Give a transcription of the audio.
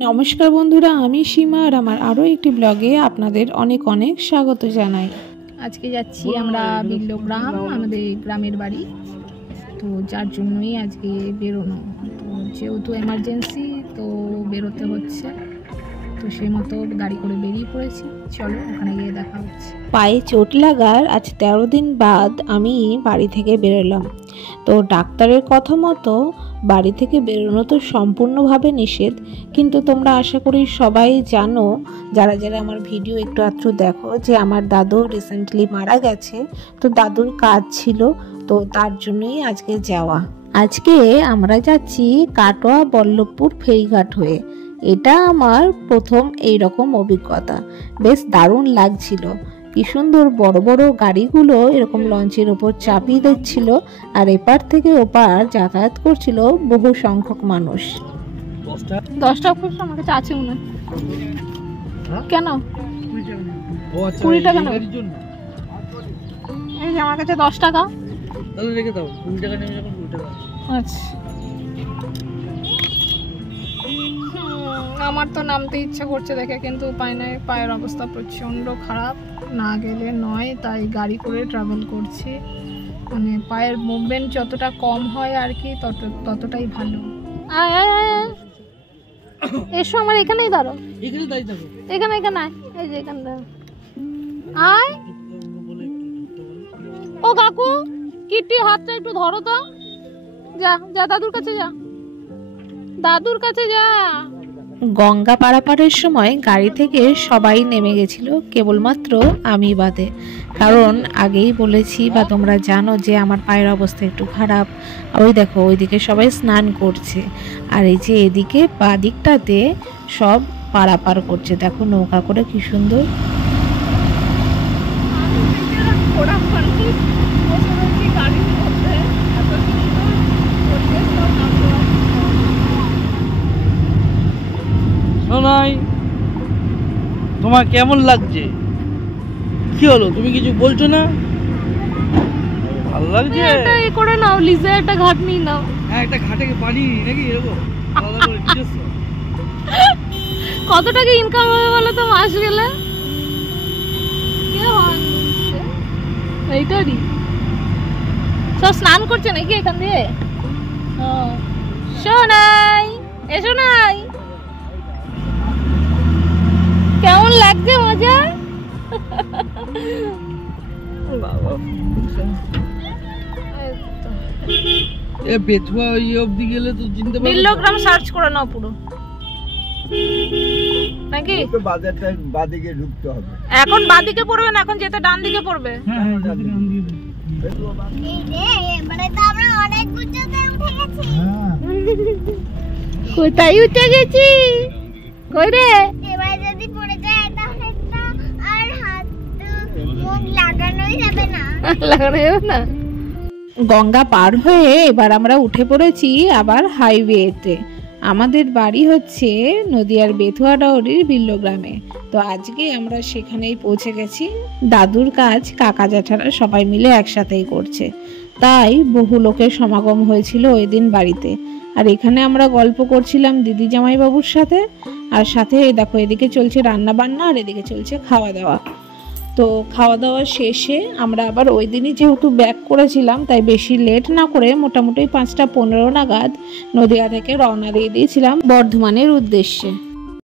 নমস্কার বন্ধুরা, আমি সীমা আর আমার আরও একটি ব্লগে আপনাদের অনেক অনেক স্বাগত জানাই। আজকে যাচ্ছি আমরা বিল্লগ্রাম, আমাদের গ্রামের বাড়ি। তো যার জন্যই আজকে বেরোনো, তো যেহেতু এমার্জেন্সি তো বেরোতে হচ্ছে, তো সেই মতো গাড়ি করে বেরিয়ে পড়েছি। চলো ওখানে গিয়ে দেখা হচ্ছে। পায়ে চোট লাগার আজ 13 দিন বাদ আমি বাড়ি থেকে বেরোলাম। তো ডাক্তারের কথা মতো বাড়ি থেকে বেরোনো তো সম্পূর্ণভাবে নিষেধ, কিন্তু তোমরা আশা করি সবাই জানো, যারা যারা আমার ভিডিও একটু আধটু দেখো, যে আমার দাদু রিসেন্টলি মারা গেছে। তো দাদুর কাজ ছিল, তো তার জন্যই আজকে যাওয়া। আজকে আমরা যাচ্ছি কাটোয়া বল্লভপুর ফেরিঘাট হয়ে। এটা আমার প্রথম এইরকম অভিজ্ঞতা, বেশ দারুণ লাগছিল। কি সুন্দর বড় বড় গাড়িগুলো এরকম লঞ্চের ওপর চাপিয়ে দিচ্ছিল, আর এপার থেকে ওপার যাতায়াত করছিল বহু সংখ্যক মানুষ। 10টা আমার কাছে আছে মনে হয়। কেন 20 টাকা না? এই যে আমার কাছে 10 টাকা, তাহলে রেখে দাও। 20 টাকা নেবে যখন 20 টাকা। আচ্ছা, আমার তো নামতে ইচ্ছা করছে দেখে, কিন্তু উপায় নাই, পায়ের অবস্থা প্রচণ্ড খারাপ, না গেলে নয়, তাই গাড়ি করে ট্রাভেল করছি। মানে পায়ের মুভমেন্ট যতটা কম হয় আর কি, ততটাই ভালো। আয় আয় আয়, এসো আমার এখানেই দাঁড়ো, এখানে দাঁড়িয়ে থাকো, এখানে এখানে আয়, এই যে এখানে দাঁড়ো, আয়। ও কাকু, কিটি হাতটা একটু ধরো তো, যা যা দাদুর কাছে যা, দাদুর কাছে যা। গঙ্গা পারাপারের সময় গাড়ি থেকে সবাই নেমে গেছিল, কেবলমাত্র আমি বাদে। কারণ আগেই বলেছি বা তোমরা জানো যে আমার পায়ের অবস্থা একটু খারাপ। ওই দেখো ওইদিকে সবাই স্নান করছে, আর এই যে এদিকে বা দিকটাতে সব পারাপার করছে। দেখো নৌকা করে কি সুন্দর। শোনাই, তোমার কেমন লাগছে? কি হলো, তুমি কিছু বলছো না? ভালো লাগছে? এটা এই করে নাও, লিজে একটা ঘাট নিয়ে নাও। হ্যাঁ, একটা ঘাটে পানি নাকি এরকম আলাদা করে নিজস্ব। কত টাকা ইনকাম হবে বলো তো মাস গেলে? এইটারই সব স্নান করছে নাকি এখান দিয়ে? শোনাই, এসো নাই, কেমন লাগছে মজা? এ বেথুয়া ওই অবধি গেলে তো চিনতে পারবে। বিল্লগ্রাম সার্চ করে নাও পুরো, নাকি তো বাজারটা বাদিকে ঢুকতে হবে। এখন বাদিকে পড়বে না, এখন যেতে ডান দিকে পড়বে। হ্যাঁ, ডান দিকে। এই রে, মানে তো আমরা অনেক উচ্চতায় উঠে গেছি। কোথায় উঠে গেছি? কই রে? এবারে যদি পড়ে যায় তাহলে তো আর হাত মুখ লাগানোই যাবে না। লাগানো যাবে না। গঙ্গা পার হয়ে এবার আমরা উঠে পড়েছি আবার হাইওয়েতে। আমাদের বাড়ি হচ্ছে নদিয়ার বেথুয়াডাউরির বিল্লগ্রামে। তো আজকে আমরা সেখানেই পৌঁছে গেছি। দাদুর কাজ কাকা জ্যাঠারা সবাই মিলে একসাথেই করছে, তাই বহু লোকের সমাগম হয়েছিল ওই দিন বাড়িতে। আর এখানে আমরা গল্প করছিলাম দিদি জামাইবাবুর সাথে, আর সাথে দেখো এদিকে চলছে রান্না বান্না, আর এদিকে চলছে খাওয়া দাওয়া। তো খাওয়া দাওয়া শেষে আমরা আবার ওই দিনই যেহেতু ব্যাক করেছিলাম, তাই বেশি লেট না করে মোটামুটি 5টা 15 নাগাদ নদিয়া থেকে রওনা দিয়ে দিয়েছিলাম বর্ধমানের উদ্দেশ্যে।